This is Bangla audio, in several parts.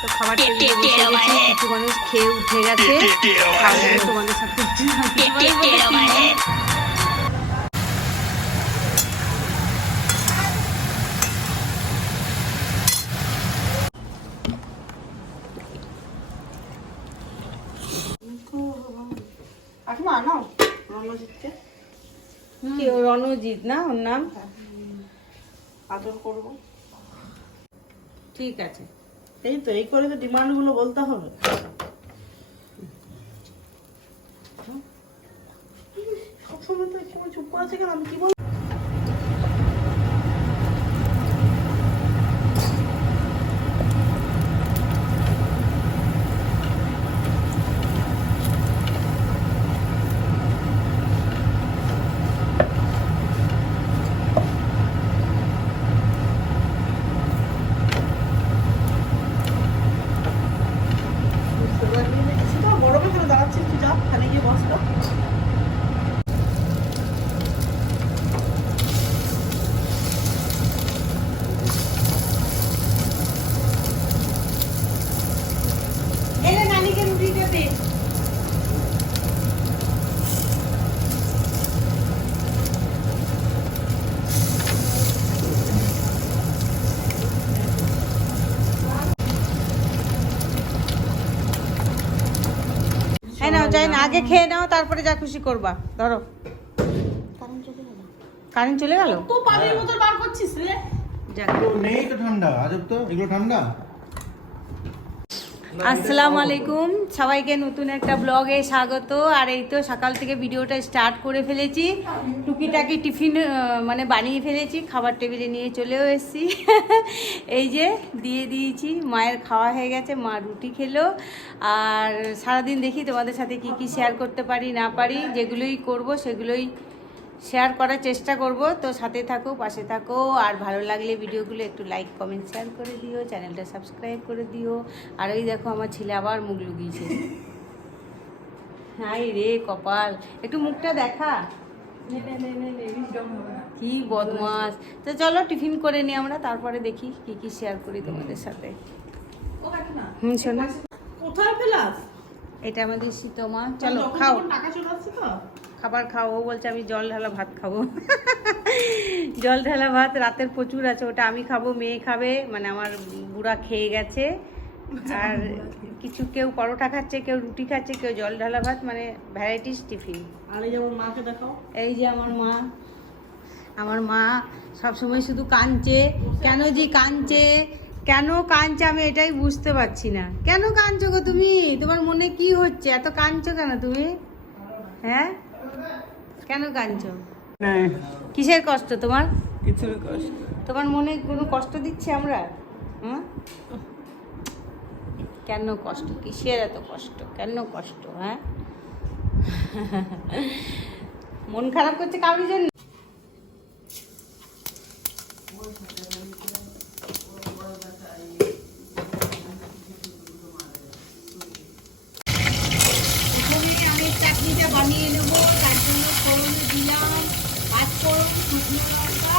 তো খাবার টেবিলে বসে গেছি, কিছু মানুষ খেয়ে উঠে গেছে। তোমাদের সাথে রণজিৎ না ওর নাম? আদর করবো। ঠিক আছে, এই তো এই করে তো ডিমান্ড গুলো বলতে হবে। সবসময় তো একসময় চুপ করে আছে কেন, আমি কি বল। যাই না, আগে খেয়ে নাও, তারপরে যা খুশি করবা। ধরো, কারেন্ট চলে গেল। তো পানির বোতল বার করছিস রে? নেই তো ঠান্ডা, আজব তো, এগুলো ঠান্ডা। আসসালামু আলাইকুম, সবাইকে নতুন একটা ব্লগে স্বাগত। আর এই তো সকাল থেকে ভিডিওটা স্টার্ট করে ফেলেছি, টুকিটাকি টিফিন মানে বানিয়ে ফেলেছি, খাবার টেবিলে নিয়ে চলেও এসেছি। এই যে দিয়ে দিয়েছি, মায়ের খাওয়া হয়ে গেছে, মা রুটি খেলো। আর সারাদিন দেখি তোমাদের সাথে কি কি শেয়ার করতে পারি না পারি, যেগুলোই করব সেগুলোই শেয়ার করার চেষ্টা করব। তো সাথে থাকো, পাশে থাকো। আর ভালো লাগলে ভিডিওগুলো একটু লাইক কমেন্ট শেয়ার করে দিও, চ্যানেলটা সাবস্ক্রাইব করে দিও। আর ওই দেখো আমার ছেলে আবার মুখ লুকিয়েছে। হাই রে কপাল, একটু মুখটা দেখা, কি বদমাস। তো চলো টিফিন করে নিই আমরা, তারপরে দেখি কি কি শেয়ার করি তোমাদের সাথে। শোনা, কোথায় ফেলাস? এটা আমাদের শীতমা। চলো খাও, টাকা চলে আসছে তো। খাবার খাও। ও বলছে আমি জল ঢালা ভাত খাবো। জল ঢালা ভাত রাতের প্রচুর আছে, ওটা আমি খাবো, মেয়ে খাবে, মানে আমার বুড়া খেয়ে গেছে। আর কিছু কেউ পরোটা খাচ্ছে, কেউ রুটি খাচ্ছে, কেউ জল ঢালা ভাত, মানে ভ্যারাইটিস টিফিন। আর এই যেমন মাকে দেখাও, এই যে আমার মা সবসময় শুধু কাঁদছে। কেন যে কাঁদছে, কেন কাঁদছে আমি এটাই বুঝতে পারছি না। কেন কাঁদছো গো তুমি? তোমার মনে কি হচ্ছে? এত কাঁদছো কেন তুমি? হ্যাঁ, কেন কাঁদছো? কিসের কষ্ট তোমার? কিছুর কষ্ট। তোমার মনে কোনো কষ্ট দিচ্ছে আমরা? হ্যাঁ, কেন কষ্ট? কিসের এত কষ্ট? কেন কষ্ট? হ্যাঁ, মন খারাপ করছে কারোর জন্য? আমি চাটনিটা বানিয়ে নেবো, তার জন্য ফোড়নে দিলাম পাঁচফোড়ন, শুকনো লঙ্কা,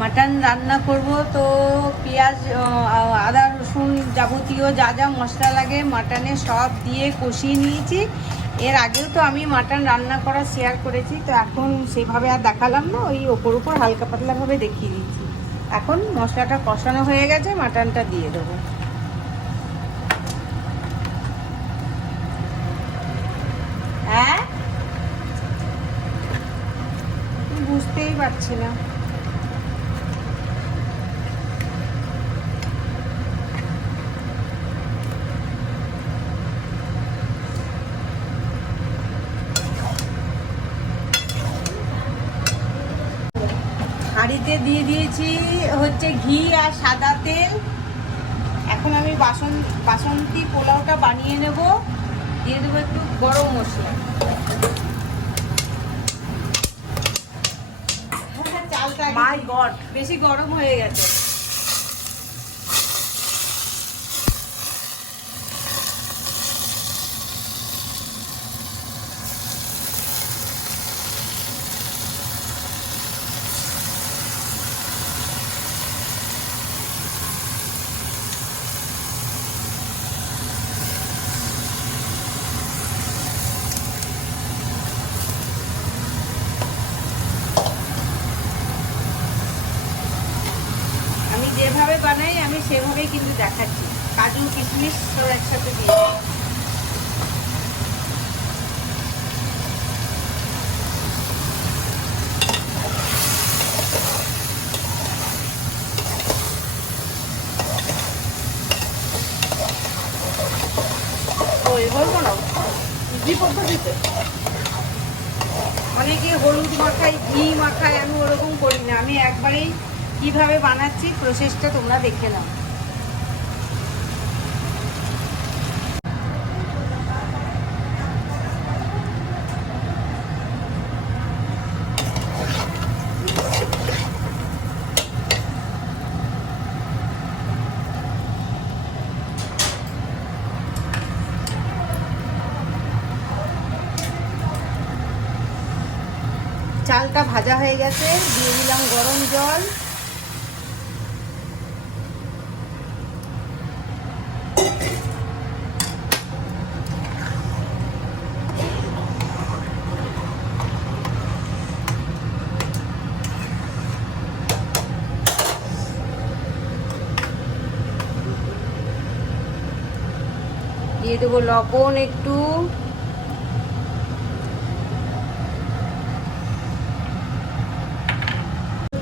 মাটন রান্না করব। তো পেঁয়াজ, আদা রসুন যাবতীয় যা যা মশলা লাগে মাটনে সব দিয়ে কষিয়ে নিয়েছি। এর আগেও তো আমি মাটন রান্না করা শেয়ার করেছি, তো এখন সেভাবে আর দেখালাম না, ওই ওপর উপর হালকা পাতলাভাবে দেখিয়ে দিচ্ছি। এখন মশলাটা কষানো হয়ে গেছে, মাটনটা দিয়ে দেবো। হ্যাঁ, বুঝতেই পারছি না। হাঁড়িতে দিয়ে দিয়েছি হচ্ছে ঘি আর সাদা তেল। এখন আমি বাসন্তী পোলাওটা বানিয়ে নেব। দিয়ে দেবো একটু গরম মশলা। চালটা মাই গড, বেশি গরম হয়ে গেছে। আমি যেভাবে বানাই আমি সেভাবেই কিন্তু দেখাচ্ছি। কাজু কিশমিশ সব একসাথে দিয়ে ওই বলবো না ইজি পদ্ধতিতে। অনেকে হলুদ মাখায়, ঘি মাখায়, আমি ওরকম করি না। আমি একবারেই কিভাবে বানাচ্ছি প্রসেসটা তোমরা দেখে নাও। চালটা ভাজা হয়ে গেছে, দিয়ে দিলাম গরম জল। দিয়ে দেবো লবণ একটু,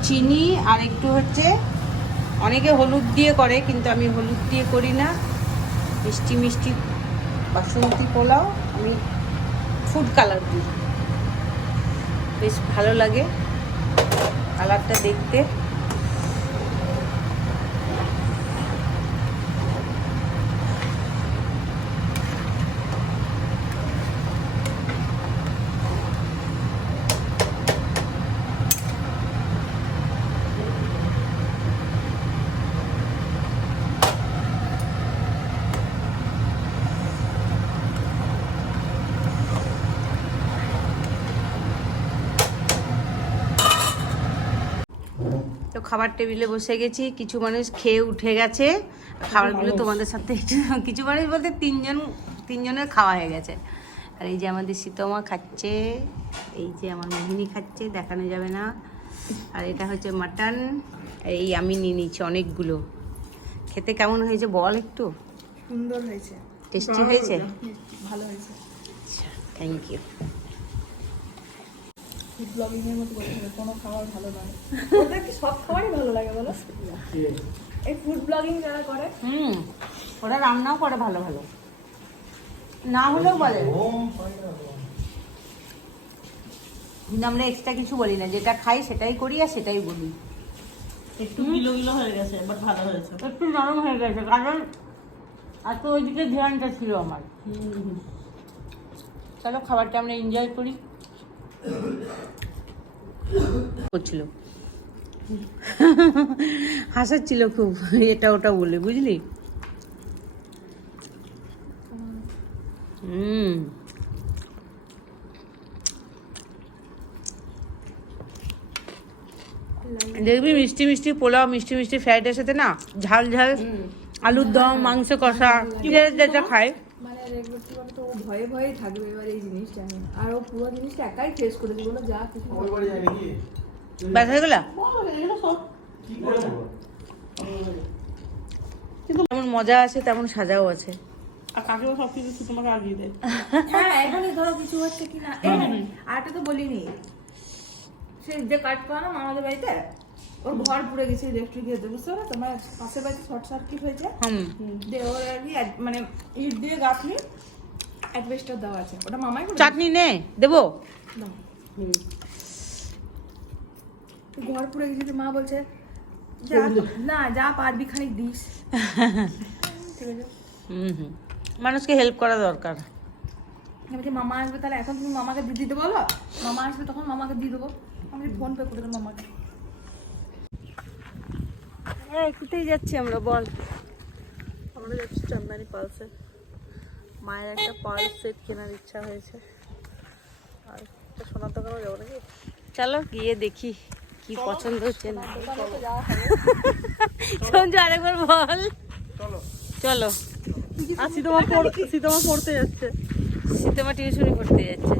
চিনি, আর একটু হচ্ছে অনেকে হলুদ দিয়ে করে, কিন্তু আমি হলুদ দিয়ে করি না। মিষ্টি মিষ্টি বাসন্তী পোলাও আমি ফুড কালার দিই, বেশ ভালো লাগে কালারটা দেখতে। তো খাবার টেবিলে বসে গেছি, কিছু মানুষ খেয়ে উঠে গেছে। খাবারগুলো তোমাদের সাথে কিছু মানুষ বলতে তিনজনের খাওয়া হয়ে গেছে। আর এই যে আমাদের সীতমা খাচ্ছে, এই যে আমার মোহিনী খাচ্ছে, দেখানো যাবে না। আর এটা হচ্ছে মাটন, এই আমি নিয়ে নিচ্ছি অনেকগুলো। খেতে কেমন হয়েছে বল একটু? সুন্দর হয়েছে, টেস্টি হয়েছে, ভালো হয়েছে। আচ্ছা, থ্যাংক ইউ। ফুড ব্লগিং এর মতো বলতে হবে, কোনো খাবার ভালো লাগে ওটা কি সব খাবারই ভালো লাগে বলো? এই ফুড ব্লগিং যারা করে ওরা রান্নাও করে ভালো ভালো, না হলেও বলে। কিন্তু আমরা এক্সট্রা কিছু বলি না, যেটা খাই সেটাই করি আর সেটাই বলি। একটু গিলো গিলো হয়ে গেছে, বাট ভালো হয়েছে। একটু নরম হয়ে গেছে, কারণ আর তো ওইদিকে ধ্যানটা ছিল আমার। চলো খাবারটা আমরা এনজয় করি। করছিল হাসাচ্ছিল খুব, এটা ওটা বলে, বুঝলি? দেখবি মিষ্টি মিষ্টি পোলাও, মিষ্টি মিষ্টি ফ্রাইড রাইসের সাথে না ঝাল ঝাল আলুর দম, মাংস কষা, যে যেটা খায়। মানে রেগুলার কি বলতো, ও ভয়ে ভয়ে থাকবে এবার এই জিনিসটা নিয়ে। আর ও পুরো জিনিসটা একাই ফেস করেছে বলো, যা কিছু ওই বাড়ি যায় নাকি? ব্যাস হয়ে গেল। কি করে বলবো? কিন্তু যেমন মজা আছে তেমন সাজাও আছে। আর কাকিমা সব কিছু তোমাকে আগিয়ে দেয়। হ্যাঁ এখনই ধরো কিছু হচ্ছে কিনা। আরটা তো বলিনি, সে যে কাট করা না আমাদের বাড়িতে, ওর ঘর পুড়ে গেছে ইলেকট্রিক দিয়ে, বুঝতে পারো তোমার পাশের বাড়িতে শর্ট সার্কিট হয়েছে। দিয়ে ওর আর কি মানে ইট দিয়ে গাঁথনি অ্যাডভেস্টার দেওয়া আছে, ওটা মামাই করে চাটনি নে দেবো। দাও। ঘর পুড়ে গেছে, মা বলছে যা না যা পারবি খানিক দিস। ঠিক আছে, মানুষকে হেল্প করা দরকার। আমি বলছি মামা আসবে তাহলে এখন তুমি মামাকে দিয়ে দিতে বলো, মামা আসবে তখন মামাকে দিয়ে দেবো। আমি ফোন পে করে দেবো মামাকে। কোথায় যাচ্ছি আমরা বল? আমরা যাচ্ছি চান্দানি পালসে, মায়ের একটা পালস সেট কেনার ইচ্ছা হয়েছে, আর একটা সোনার দোকানও যাবো নাকি। চলো গিয়ে দেখি কি পছন্দ হচ্ছে না। সঞ্জু আরেকবার বল। চলো। আর সীতামা পড়তে যাচ্ছে। সীতামা টিউশনি পড়তে যাচ্ছে।